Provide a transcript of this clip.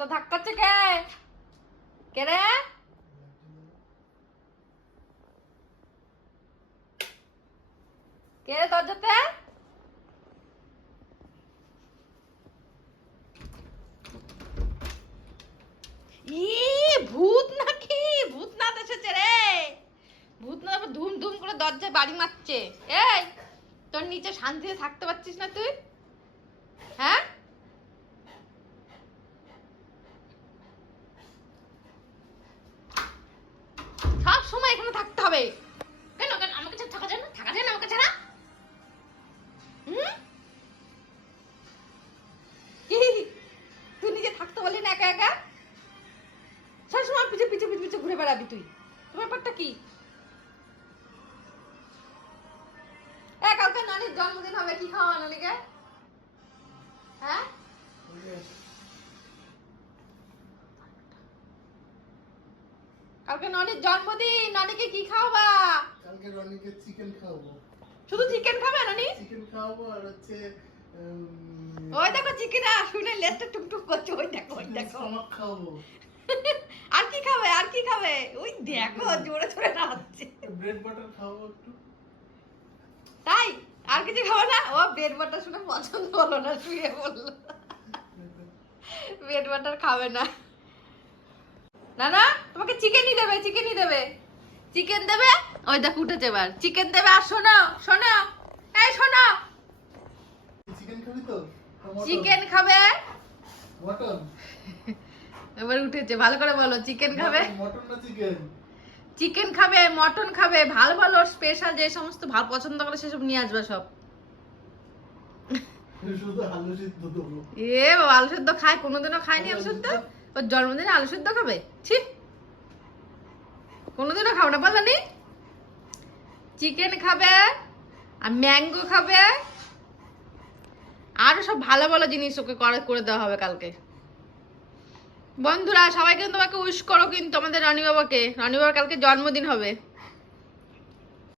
তো ধাক্কাচ্ছে কে? কে রে? কে রে দরজাতে? ই, ভূত নাকি? ভূতনাথ এসেছে রে। ভূতনাথ ধুম ধুম করে দরজায় বাড়ি মারছে। এই, তোর নিচে শান্তিতে থাকতে পারছিস না তুই হ্যাঁ সব সময় এখানে থাকতে হবে। কেন? আমাকে ছাড়া থাকা যায় না? থাকা যায় না আমাকে ছাড়া? একা একা? ঘুরে বেড়াবি তুই। তোর ব্যাপারটা কি? জন্মদিন হবে, কি খাওয়া নানিকে? হ্যাঁ? কালকে নানির জন্মদিন নানিকে কি খাওয়াবা? কালকে রনিকে চিকেন খাওয়াবো। শুধু চিকেন খাবে নানি? চিকেন খাওয়াবো আর হচ্ছে ওই দেখো চিকেন শুনে লেজটা টুকটুক করছে ওই দেখো ওই দেখো। স্টমাক খাওয়াবো। আর কি খাবে আর কি খাবে? ওই দেখো জোরে জোরে নাচছে। ব্রেড বাটার খাওয়াবো একটু। তাই? আর কিছু খাবে না? ও বেড বাটার শুনে পছন্দ হলো না শুয়ে বলল। বেড বাটার খাবে না। না না তোমাকে চিকেনই দেবে চিকেনই দেবে। চিকেন দেবে? ওই দেখ উঠেছে এবার। চিকেন দেবে? আর শোনো শোনো এই শোনো চিকেন খাবি এবার উঠেছে। ভালো করে বলো চিকেন খাবে? চিকেন খাবে মটন খাবে। ভালো ভালো স্পেশাল যে সমস্ত ভালো পছন্দ করে সেসব নিয়ে আসবে সব। এ বাবা, আলু সেদ্ধ খায় কোনোদিনও খায়নি আলু সেদ্ধ ওর জন্মদিনে আলু সেদ্ধ খাবে? ছি। কোনোদিনও খাব না বললানি চিকেন খাবে আর ম্যাঙ্গো খাবে। আরও সব ভালো ভালো জিনিস ওকে করে করে দেওয়া হবে কালকে। বন্ধুরা সবাই কিন্তু তোমাকে উইশ করো কিন্তু আমাদের রানী বাবাকে রানী বাবার কালকে জন্মদিন হবে।